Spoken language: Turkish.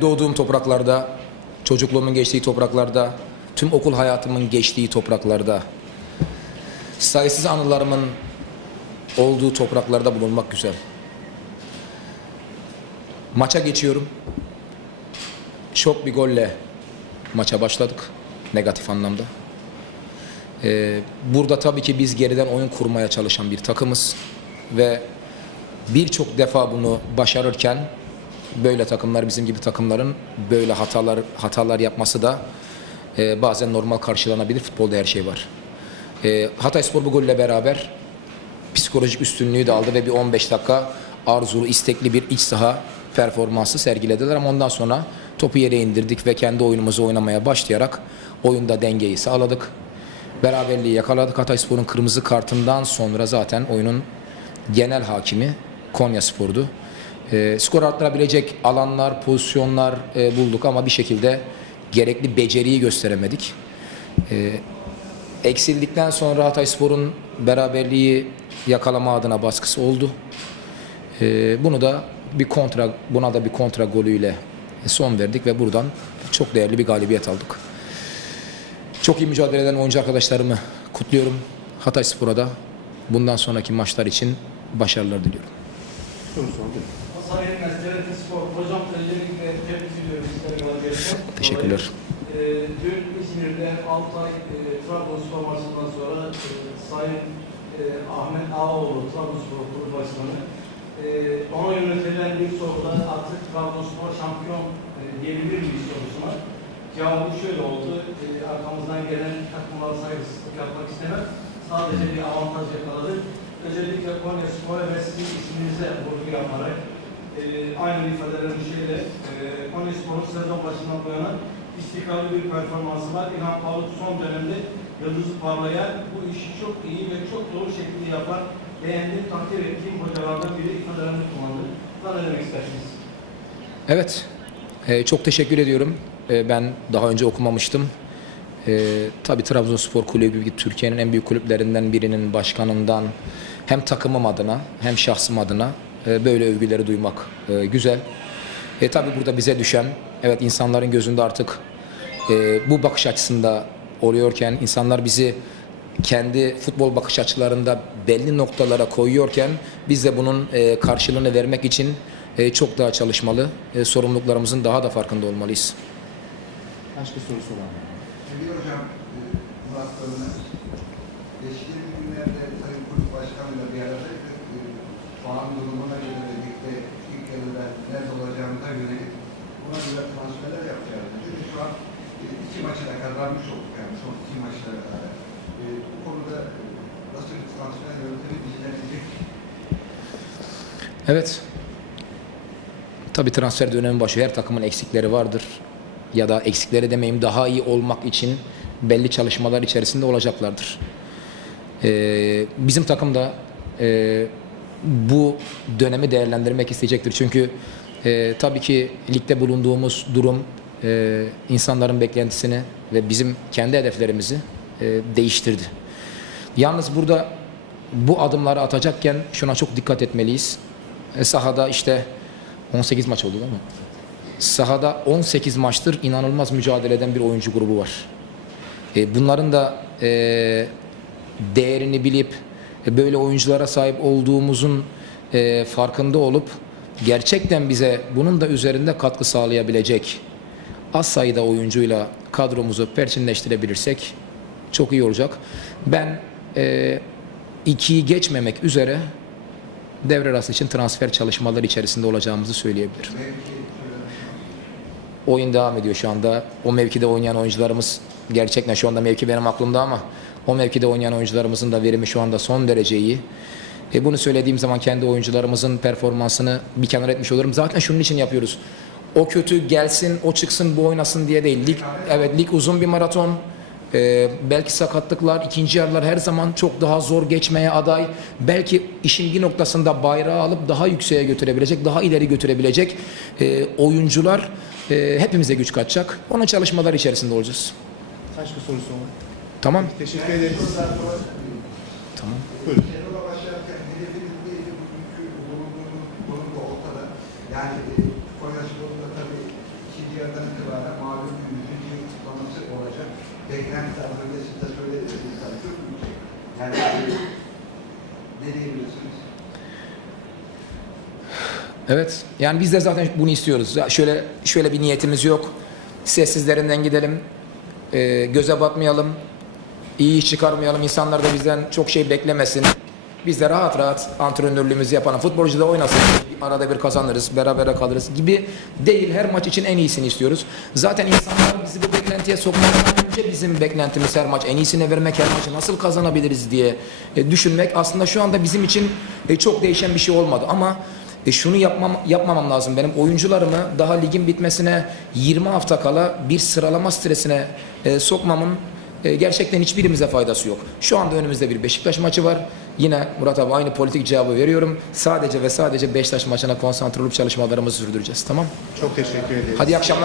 Doğduğum topraklarda, çocukluğumun geçtiği topraklarda, tüm okul hayatımın geçtiği topraklarda, sayısız anılarımın olduğu topraklarda bulunmak güzel. Maça geçiyorum. Şok bir golle maça başladık. Negatif anlamda. Ee, burada tabii ki biz geriden oyun kurmaya çalışan bir takımız. Ve birçok defa bunu başarırken böyle takımlar bizim gibi takımların böyle hatalar hatalar yapması da e, bazen normal karşılanabilir. Futbolda her şey var. E, Hatayspor bu golle beraber psikolojik üstünlüğü de aldı ve bir 15 dakika arzulu, istekli bir iç saha performansı sergilediler ama ondan sonra topu yere indirdik ve kendi oyunumuzu oynamaya başlayarak oyunda dengeyi sağladık. Beraberliği yakaladık. Hatayspor'un kırmızı kartından sonra zaten oyunun genel hakimi Konya Spor'du. E, skor arttırabilecek alanlar, pozisyonlar e, bulduk ama bir şekilde gerekli beceriyi gösteremedik. E, eksildikten sonra Hatayspor'un beraberliği yakalama adına baskısı oldu. E, bunu da bir kontra, buna da bir kontra golüyle son verdik ve buradan çok değerli bir galibiyet aldık. Çok iyi mücadele eden oyuncu arkadaşlarımı kutluyorum. Hatayspor'a da bundan sonraki maçlar için başarılar diliyorum. Soru sordu. Hasar Yenmez, TRT Spor. Hocam öncelikle tebrik ediyorum sizlere galibiyete. Teşekkürler. Ee, dün İzmir'de Altay e, Trabzonspor maçından sonra e, Sayın e, Ahmet Ağaoğlu, Trabzonspor Kurulu Başkanı, e, ona yönetilen bir soruda artık Trabzonspor şampiyon e, diyebilir miyiz sorusuna cevabı şöyle oldu. E, arkamızdan gelen takımlara saygısızlık yapmak istemem. Sadece bir avantaj yakaladık. Özellikle Konya Spor ve sizin isminize vurgu yaparak e, aynı ifadelerin şeyle e, Konya Spor'un sezon başından bu yana istikrarlı bir performansı var. İlhan Palut son dönemde yıldızı parlayan bu işi çok iyi ve çok doğru şekilde yapan beğendiğim, takdir ettiğim hocalardan biri ifadelerini kullandı. Daha ne demek istersiniz? Evet, e, çok teşekkür ediyorum. E, ben daha önce okumamıştım. E, tabii Trabzonspor Kulübü Türkiye'nin en büyük kulüplerinden birinin başkanından hem takımım adına hem şahsım adına böyle övgüleri duymak e, güzel. E, tabii burada bize düşen, evet insanların gözünde artık e, bu bakış açısında oluyorken, insanlar bizi kendi futbol bakış açılarında belli noktalara koyuyorken biz de bunun e, karşılığını vermek için e, çok daha çalışmalı, e, sorumluluklarımızın daha da farkında olmalıyız. Başka sorusu var mı? Sevgili hocam, e, Murat Bölüm'e geçtiğimiz günlerde Sayın Kulüp Başkanı'yla bir aradaydık. Puan durumuna göre birlikte ilk yarıda nerede olacağımıza yönelik buna göre transferler yapacağız. Çünkü şu an e, iki maçı da kazanmış olduk yani son iki maçla beraber. E, Bu konuda nasıl bir transfer yöntemi izlenecek? Evet. Tabii transfer dönemi başı her takımın eksikleri vardır. Ya da eksikleri demeyeyim daha iyi olmak için belli çalışmalar içerisinde olacaklardır. Ee, bizim takım da e, bu dönemi değerlendirmek isteyecektir. Çünkü e, tabii ki ligde bulunduğumuz durum e, insanların beklentisini ve bizim kendi hedeflerimizi e, değiştirdi. Yalnız burada bu adımları atacakken şuna çok dikkat etmeliyiz. E, sahada işte 18 maç oldu değil mi? Sahada 18 maçtır inanılmaz mücadele eden bir oyuncu grubu var. E, bunların da e, değerini bilip böyle oyunculara sahip olduğumuzun e, farkında olup gerçekten bize bunun da üzerinde katkı sağlayabilecek az sayıda oyuncuyla kadromuzu perçinleştirebilirsek çok iyi olacak. Ben e, ikiyi geçmemek üzere devre arası için transfer çalışmaları içerisinde olacağımızı söyleyebilirim. Oyun devam ediyor şu anda. O mevkide oynayan oyuncularımız gerçekten şu anda mevki benim aklımda ama o mevkide oynayan oyuncularımızın da verimi şu anda son derece iyi. E bunu söylediğim zaman kendi oyuncularımızın performansını bir kenara etmiş olurum. Zaten şunun için yapıyoruz. O kötü gelsin, o çıksın, bu oynasın diye değil. Lig, evet lig uzun bir maraton. Ee, belki sakatlıklar, ikinci yarılar her zaman çok daha zor geçmeye aday. Belki işin bir noktasında bayrağı alıp daha yükseğe götürebilecek, daha ileri götürebilecek e, oyuncular e, hepimize güç katacak. Onun çalışmaları içerisinde olacağız. Başka sorusu olan? Tamam. Teşekkür ederiz. Tamam. Buyurun. Yani e, Konya'da tabii ikinci yarıdan itibaren malum ümidin bir tutulması olacak. Beklenti az önce siz. Yani e, ne diyebilirsiniz? Evet. Yani biz de zaten bunu istiyoruz. Şöyle şöyle bir niyetimiz yok. Sessizlerinden gidelim. E, göze batmayalım. İyi iş çıkarmayalım. İnsanlar da bizden çok şey beklemesin. Biz de rahat rahat antrenörlüğümüzü yapalım. Futbolcu da oynasın. Arada bir kazanırız, berabere kalırız gibi değil. Her maç için en iyisini istiyoruz. Zaten insanlar bizi bu beklentiye sokmadan önce bizim beklentimiz her maç en iyisini vermek, her maçı nasıl kazanabiliriz diye e, düşünmek aslında şu anda bizim için e, çok değişen bir şey olmadı. Ama e şunu yapmam yapmamam lazım. Benim oyuncularımı daha ligin bitmesine 20 hafta kala bir sıralama stresine e, sokmamın e, gerçekten hiçbirimize faydası yok. Şu anda önümüzde bir Beşiktaş maçı var. Yine Murat abi aynı politik cevabı veriyorum. Sadece ve sadece Beşiktaş maçına konsantre olup çalışmalarımızı sürdüreceğiz. Tamam? Çok teşekkür ederiz. Hadi iyi akşamlar.